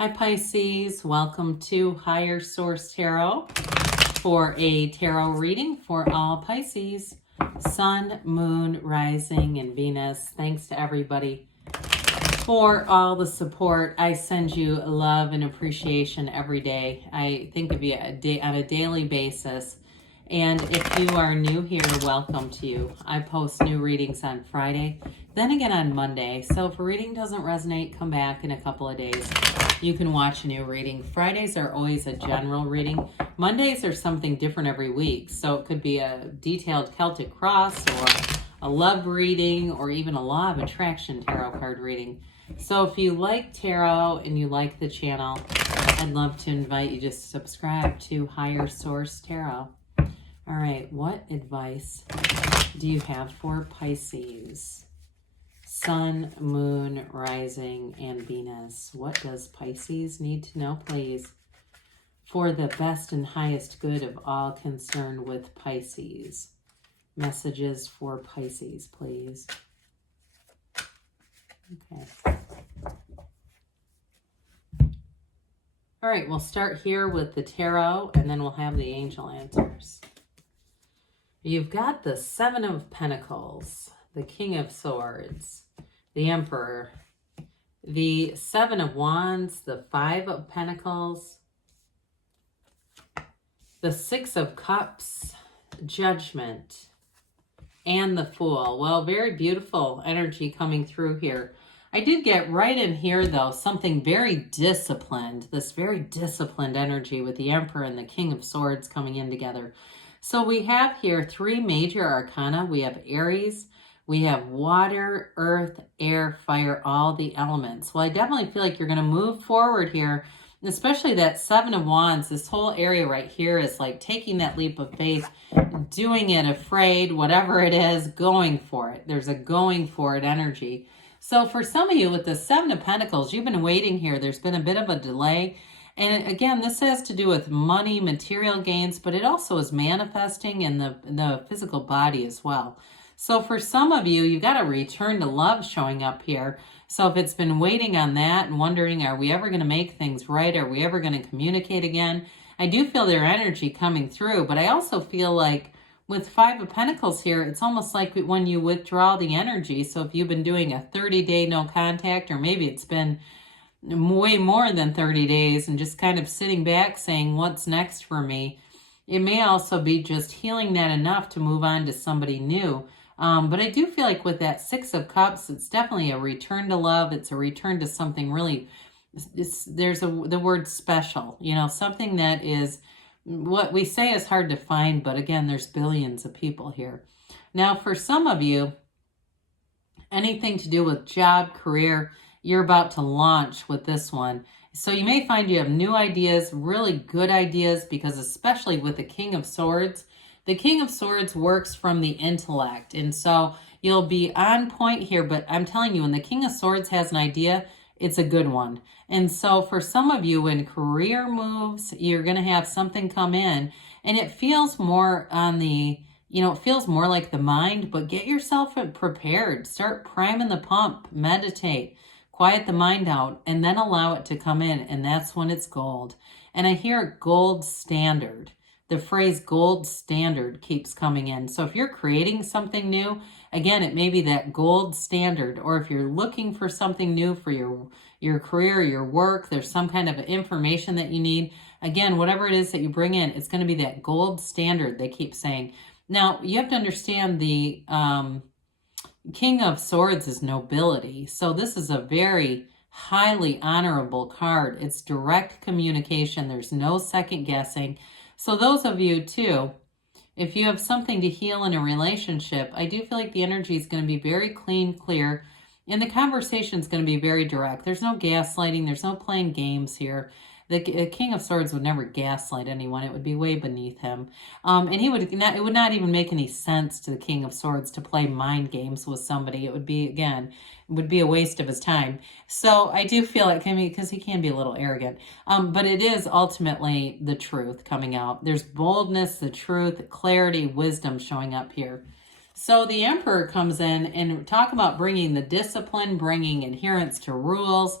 Hi Pisces, welcome to Higher Source Tarot for a tarot reading for all Pisces, Sun, Moon, Rising, and Venus. Thanks to everybody for all the support. I send you love and appreciation every day. I think of you on a daily basis. And if you are new here, welcome to you. I post new readings on Friday, then again on Monday. So if a reading doesn't resonate, come back in a couple of days. You can watch a new reading. Fridays are always a general reading. Mondays are something different every week. So it could be a detailed Celtic cross or a love reading or even a law of attraction tarot card reading. So if you like tarot and you like the channel, I'd love to invite you to subscribe to Higher Source Tarot. All right, what advice do you have for Pisces? Sun, Moon, Rising, and Venus. What does Pisces need to know, please? For the best and highest good of all concerned with Pisces. Messages for Pisces, please. Okay. All right, we'll start here with the tarot, and then we'll have the angel answers. You've got the Seven of Pentacles, the King of Swords, the Emperor, the Seven of Wands, the Five of Pentacles, the Six of Cups, Judgment, and the Fool. Well, very beautiful energy coming through here. I did get right in here, though, something very disciplined, this very disciplined energy with the Emperor and the King of Swords coming in together. So we have here three major arcana. We have Aries, we have water, earth, air, fire, all the elements. Well, I definitely feel like you're going to move forward here, especially that Seven of Wands. This whole area right here is like taking that leap of faith, doing it afraid, whatever it is, going for it. There's a going for it energy. So for some of you with the Seven of Pentacles, you've been waiting here. There's been a bit of a delay. And again, this has to do with money, material gains, but it also is manifesting in the physical body as well. So for some of you, you've got a return to love showing up here. So if it's been waiting on that and wondering, are we ever going to make things right? Are we ever going to communicate again? I do feel their energy coming through, but I also feel like with Five of Pentacles here, it's almost like when you withdraw the energy. So if you've been doing a 30-day no contact, or maybe it's been way more than 30 days and just kind of sitting back saying, what's next for me? It may also be just healing that enough to move on to somebody new. But I do feel like with that Six of Cups, it's definitely a return to love. It's a return to something really, the word special, something that is what we say is hard to find. But again, there's billions of people here. Now, for some of you, anything to do with job, career, you're about to launch with this one. So you may find you have new ideas, really good ideas, because especially with the King of Swords works from the intellect. And so you'll be on point here, but I'm telling you, when the King of Swords has an idea, it's a good one. And so for some of you, when career moves, you're going to have something come in, and it feels more on the, it feels more like the mind, but get yourself prepared. Start priming the pump, meditate. Quiet the mind out, and then allow it to come in, and that's when it's gold. And I hear gold standard. The phrase gold standard keeps coming in. So if you're creating something new, again, it may be that gold standard. Or if you're looking for something new for your career, your work, there's some kind of information that you need. Again, whatever it is that you bring in, it's going to be that gold standard, they keep saying. Now, you have to understand the King of Swords is nobility. So this is a very highly honorable card. It's direct communication. There's no second guessing. So those of you too, if you have something to heal in a relationship, I do feel like the energy is going to be very clean, clear, and the conversation is going to be very direct. There's no gaslighting. There's no playing games here. The King of Swords would never gaslight anyone. It would be way beneath him. And it would not even make any sense to the King of Swords to play mind games with somebody. It would be a waste of his time. So I do feel like, because he can be a little arrogant. But it is ultimately the truth coming out. There's boldness, the truth, clarity, wisdom showing up here. So the Emperor comes in and talk about bringing the discipline, bringing adherence to rules.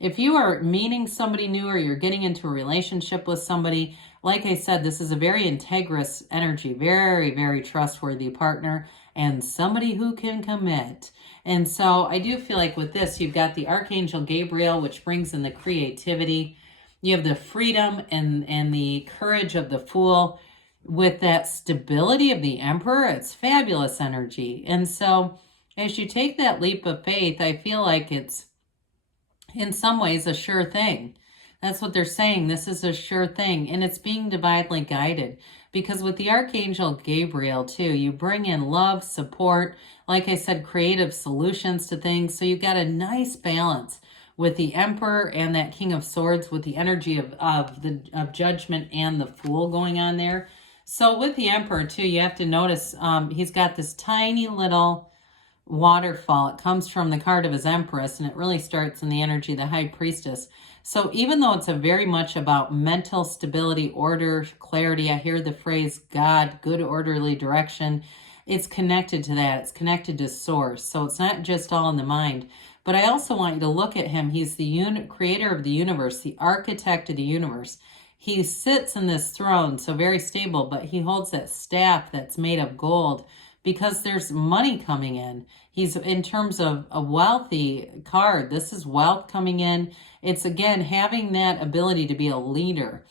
If you are meeting somebody new or you're getting into a relationship with somebody, like I said, this is a very integrous energy, very, very trustworthy partner, and somebody who can commit. And so I do feel like with this, you've got the Archangel Gabriel, which brings in the creativity. You have the freedom and the courage of the Fool. With that stability of the Emperor, it's fabulous energy. And so as you take that leap of faith, I feel like it's in some ways a sure thing. That's what they're saying. This is a sure thing. And it's being divinely guided. Because with the Archangel Gabriel, too, you bring in love, support, like I said, creative solutions to things. So you've got a nice balance with the Emperor and that King of Swords, with the energy of Judgment and the Fool going on there. So with the Emperor, too, you have to notice he's got this tiny little waterfall. It comes from the card of his Empress, and it really starts in the energy of the High Priestess. So even though it's a very much about mental stability, order, clarity, I hear the phrase God, good orderly direction, it's connected to that. It's connected to source. So it's not just all in the mind. But I also want you to look at him. He's the creator of the universe, the architect of the universe. He sits in this throne, so very stable, but he holds that staff that's made of gold because there's money coming in. He's, in terms of a wealthy card, this is wealth coming in. It's, again, having that ability to be a leader.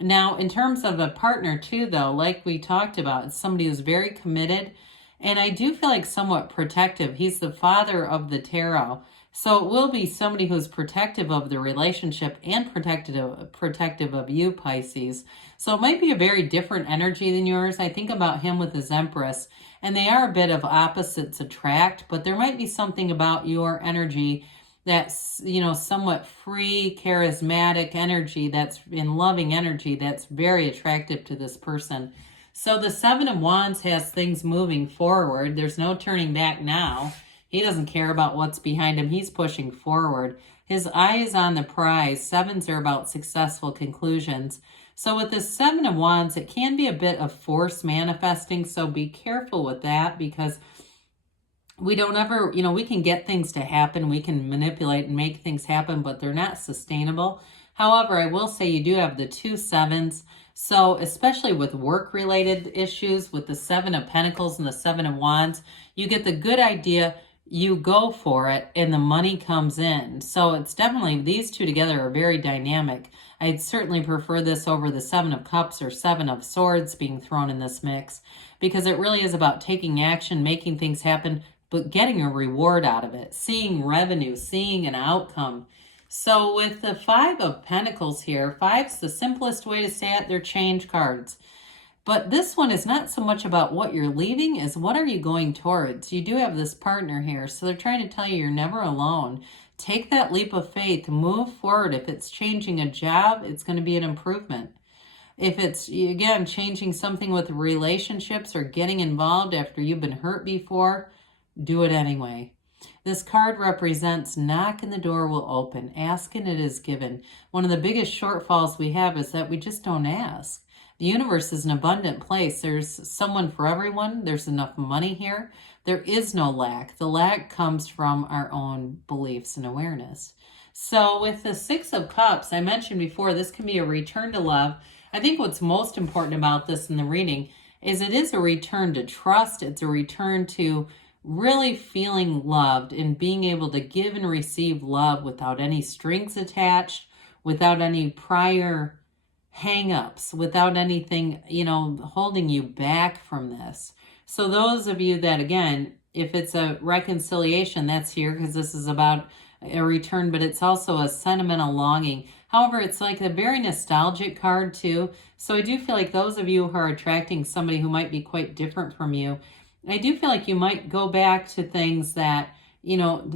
Now, in terms of a partner, too, though, like we talked about, it's somebody who's very committed, and I do feel like somewhat protective. He's the father of the tarot. So it will be somebody who's protective of the relationship and protective of you, Pisces. So it might be a very different energy than yours. I think about him with his Empress, and they are a bit of opposites attract, but there might be something about your energy that's, you know, somewhat free, charismatic energy, that's in loving energy, that's very attractive to this person. So the Seven of Wands has things moving forward. There's no turning back now. He doesn't care about what's behind him. He's pushing forward. His eye is on the prize. Sevens are about successful conclusions. So with the Seven of Wands, it can be a bit of force manifesting. So be careful with that, because we don't ever, you know, we can get things to happen. We can manipulate and make things happen, but they're not sustainable. However, I will say you do have the two sevens. So especially with work-related issues, with the Seven of Pentacles and the Seven of Wands, you get the good idea, you go for it, and the money comes in. So it's definitely, these two together are very dynamic. I'd certainly prefer this over the Seven of Cups or Seven of Swords being thrown in this mix, because it really is about taking action, making things happen, but getting a reward out of it, seeing revenue, seeing an outcome. So with the Five of Pentacles here, five's the simplest way to say it. They're change cards. But this one is not so much about what you're leaving as what are you going towards. You do have this partner here, so they're trying to tell you you're never alone. Take that leap of faith, move forward. If it's changing a job, it's going to be an improvement. If it's, again, changing something with relationships or getting involved after you've been hurt before, do it anyway. This card represents knock and the door will open. Ask and it is given. One of the biggest shortfalls we have is that we just don't ask. The universe is an abundant place. There's someone for everyone. There's enough money here. There is no lack. The lack comes from our own beliefs and awareness. So with the Six of Cups, I mentioned before, this can be a return to love. I think what's most important about this in the reading is it is a return to trust. It's a return to really feeling loved and being able to give and receive love without any strings attached, without any prior hang-ups, without anything, you know, holding you back from this. So those of you that, again, if it's a reconciliation, that's here because this is about a return, but it's also a sentimental longing. However, it's like a very nostalgic card too. So I do feel like those of you who are attracting somebody who might be quite different from you, I do feel like you might go back to things that, you know,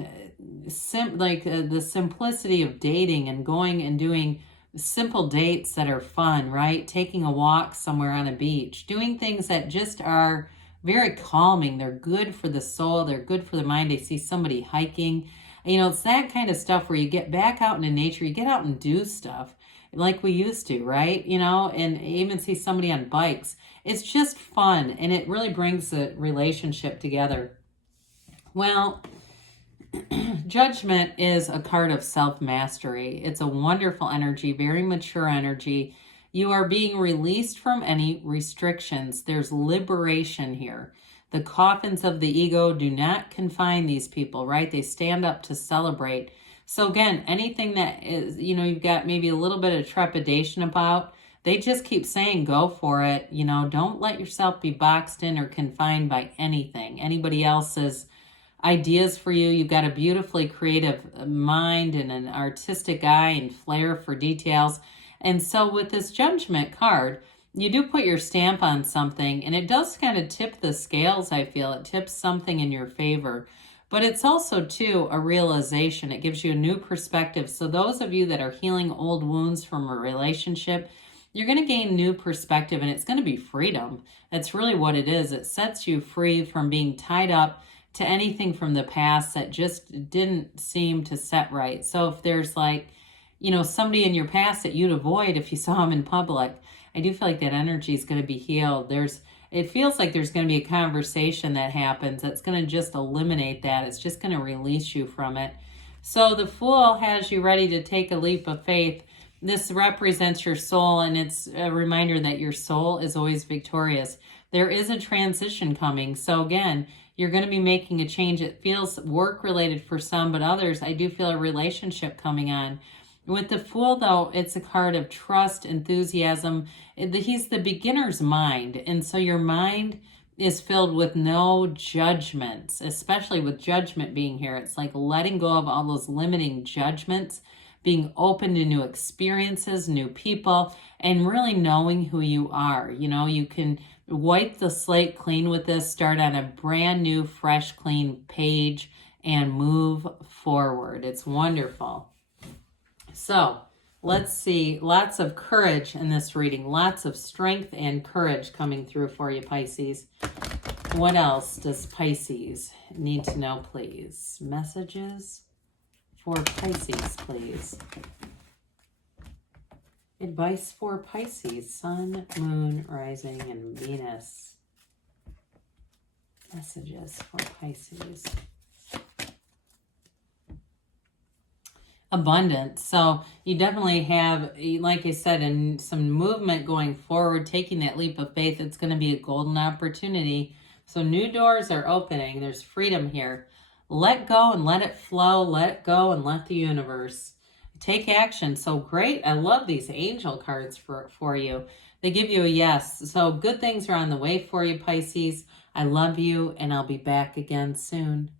like the simplicity of dating and going and doing simple dates that are fun, right? Taking a walk somewhere on a beach, doing things that just are very calming. They're good for the soul. They're good for the mind. I see somebody hiking. You know, it's that kind of stuff where you get back out into nature, you get out and do stuff like we used to, right? You know, and even see somebody on bikes. It's just fun, and it really brings the relationship together. Well, Judgment is a card of self-mastery. It's a wonderful energy, very mature energy. You are being released from any restrictions. There's liberation here. The coffins of the ego do not confine these people, right? They stand up to celebrate. So again, anything that is, you've got maybe a little bit of trepidation about, they just keep saying, go for it. Don't let yourself be boxed in or confined by anything. Anybody else's ideas for you. You've got a beautifully creative mind and an artistic eye and flair for details. And so with this Judgment card, you do put your stamp on something, and it does kind of tip the scales, I feel. It tips something in your favor. But it's also, too, a realization. It gives you a new perspective. So those of you that are healing old wounds from a relationship, you're going to gain new perspective, and it's going to be freedom. That's really what it is. It sets you free from being tied up to anything from the past that just didn't seem to set right. So if there's somebody in your past that you'd avoid if you saw them in public, I do feel like that energy is going to be healed. It feels like there's going to be a conversation that happens that's going to just eliminate that. It's just going to release you from it. So the Fool has you ready to take a leap of faith. This represents your soul, and it's a reminder that your soul is always victorious. There is a transition coming. So again, you're going to be making a change. It feels work-related for some, but others, I do feel a relationship coming on. With the Fool, though, it's a card of trust, enthusiasm. He's the beginner's mind, and so your mind is filled with no judgments, especially with Judgment being here. It's like letting go of all those limiting judgments, being open to new experiences, new people, and really knowing who you are. You can wipe the slate clean with this, start on a brand new, fresh, clean page, and move forward. It's wonderful. So let's see, lots of courage in this reading, lots of strength and courage coming through for you, Pisces. What else does Pisces need to know, please? Messages for Pisces, please. Advice for Pisces, Sun, Moon, Rising, and Venus. Messages for Pisces. Abundance. So you definitely have, like I said, in some movement going forward, taking that leap of faith. It's going to be a golden opportunity. So new doors are opening. There's freedom here. Let go and let it flow. Let go and let the universe take action. So great. I love these angel cards for you. They give you a yes. So good things are on the way for you, Pisces. I love you, and I'll be back again soon.